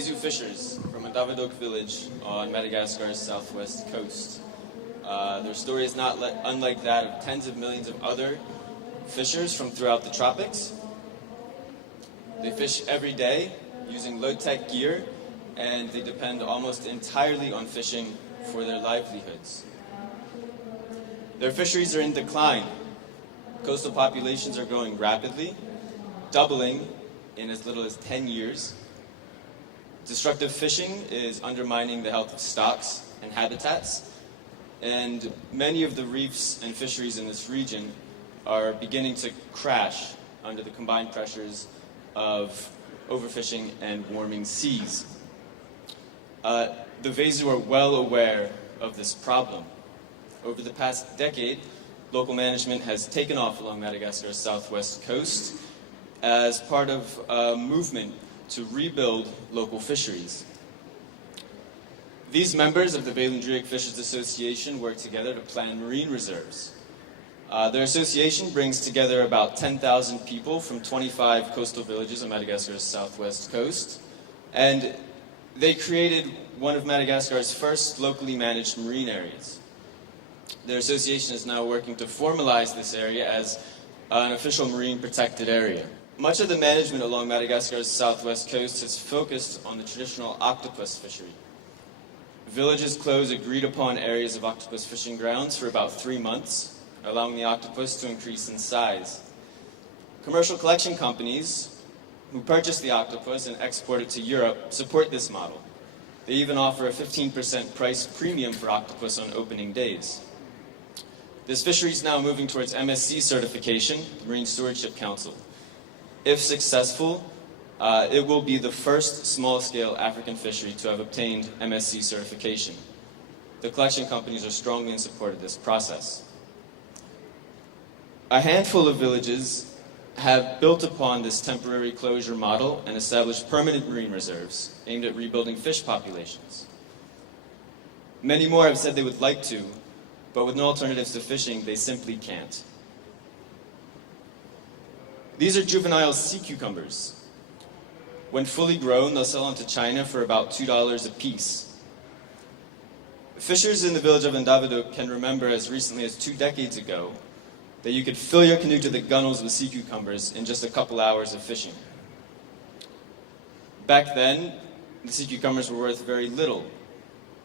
Vesu fishers from a Davidok village on Madagascar's southwest coast. Their story is not unlike that of tens of millions of other fishers from throughout the tropics. They fish every day using low-tech gear, and they depend almost entirely on fishing for their livelihoods. Their fisheries are in decline. Coastal populations are growing rapidly, doubling in as little as 10 years. Destructive fishing is undermining the health of stocks and habitats, and many of the reefs and fisheries in this region are beginning to crash under the combined pressures of overfishing and warming seas. The Vesu are well aware of this problem. Over the past decade, local management has taken off along Madagascar's southwest coast as part of a movement to rebuild local fisheries. These members of the Velindriek Fishers Association work together to plan marine reserves. Their association brings together about 10,000 people from 25 coastal villages on Madagascar's southwest coast, and they created one of Madagascar's first locally managed marine areas. Their association is now working to formalize this area as an official marine protected area. Much of the management along Madagascar's southwest coast is focused on the traditional octopus fishery. Villages close agreed upon areas of octopus fishing grounds for about 3 months, allowing the octopus to increase in size. Commercial collection companies who purchase the octopus and export it to Europe support this model. They even offer a 15% price premium for octopus on opening days. This fishery is now moving towards MSC certification, the Marine Stewardship Council. If successful, it will be the first small-scale African fishery to have obtained MSC certification. The collection companies are strongly in support of this process. A handful of villages have built upon this temporary closure model and established permanent marine reserves aimed at rebuilding fish populations. Many more have said they would like to, but with no alternatives to fishing, they simply can't. These are juvenile sea cucumbers. When fully grown, they'll sell into China for about $2 a piece. Fishers in the village of Ndaviduk can remember as recently as 2 decades ago that you could fill your canoe to the gunnels with sea cucumbers in just a couple hours of fishing. Back then, the sea cucumbers were worth very little,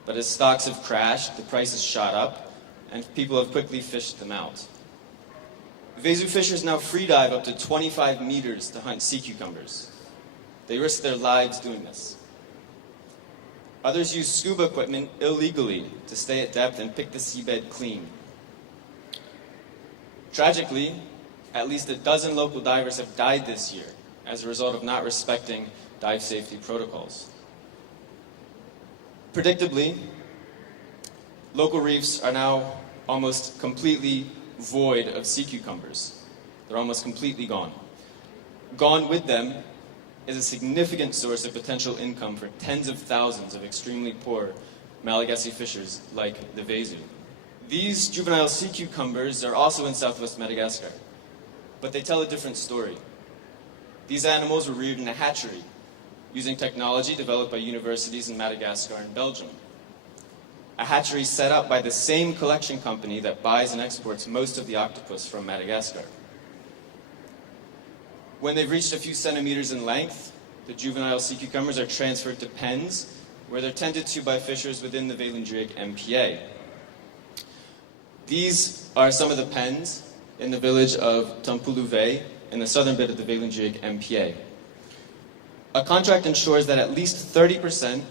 but as stocks have crashed, the prices shot up, and people have quickly fished them out. Vesu fishers now free dive up to 25 meters to hunt sea cucumbers. They risk their lives doing this. Others use scuba equipment illegally to stay at depth and pick the seabed clean. Tragically, at least a dozen local divers have died this year as a result of not respecting dive safety protocols. Predictably, local reefs are now almost completely void of sea cucumbers. They're almost completely gone. Gone with them is a significant source of potential income for tens of thousands of extremely poor Malagasy fishers like the Vesu. These juvenile sea cucumbers are also in southwest Madagascar, but they tell a different story. These animals were reared in a hatchery using technology developed by universities in Madagascar and Belgium. A hatchery set up by the same collection company that buys and exports most of the octopus from Madagascar. When they've reached a few centimeters in length, the juvenile sea cucumbers are transferred to pens, where they're tended to by fishers within the Velindriek MPA. These are some of the pens in the village of Tampuluve in the southern bit of the Velindriek MPA. A contract ensures that at least 30%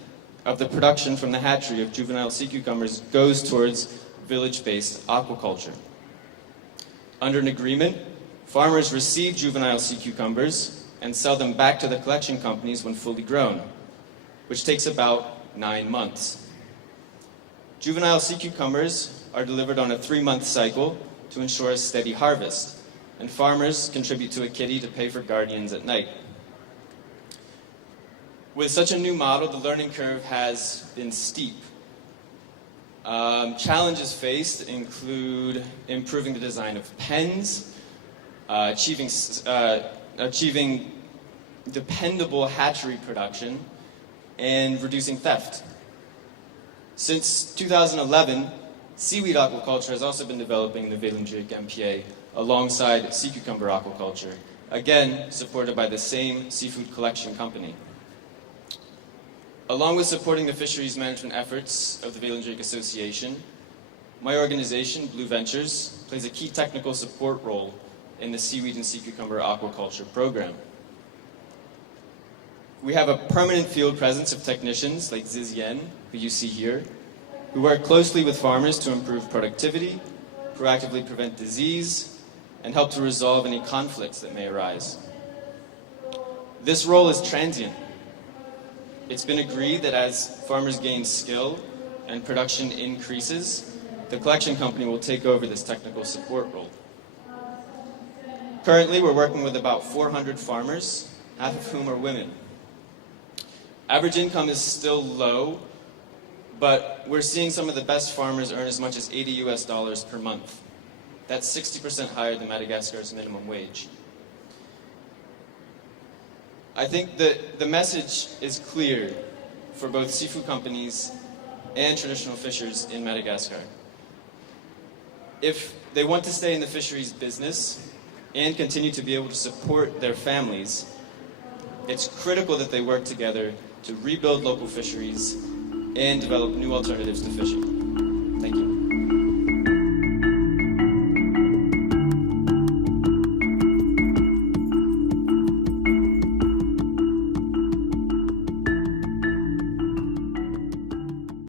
of the production from the hatchery of juvenile sea cucumbers goes towards village-based aquaculture. Under an agreement, farmers receive juvenile sea cucumbers and sell them back to the collection companies when fully grown, which takes about 9 months. Juvenile sea cucumbers are delivered on a 3-month cycle to ensure a steady harvest, and farmers contribute to a kitty to pay for guardians at night. With such a new model, the learning curve has been steep. Challenges faced include improving the design of pens, achieving dependable hatchery production, and reducing theft. Since 2011, seaweed aquaculture has also been developing in the Velindrijk MPA alongside sea cucumber aquaculture, again supported by the same seafood collection company. Along with supporting the fisheries management efforts of the Velindrijk Association, my organization, Blue Ventures, plays a key technical support role in the seaweed and sea cucumber aquaculture program. We have a permanent field presence of technicians like Ziz Yen, who you see here, who work closely with farmers to improve productivity, proactively prevent disease, and help to resolve any conflicts that may arise. This role is transient. It's been agreed that as farmers gain skill and production increases, the collection company will take over this technical support role. Currently, we're working with about 400 farmers, half of whom are women. Average income is still low, but we're seeing some of the best farmers earn as much as $80 per month. That's 60% higher than Madagascar's minimum wage. I think that the message is clear for both seafood companies and traditional fishers in Madagascar. If they want to stay in the fisheries business and continue to be able to support their families, it's critical that they work together to rebuild local fisheries and develop new alternatives to fishing.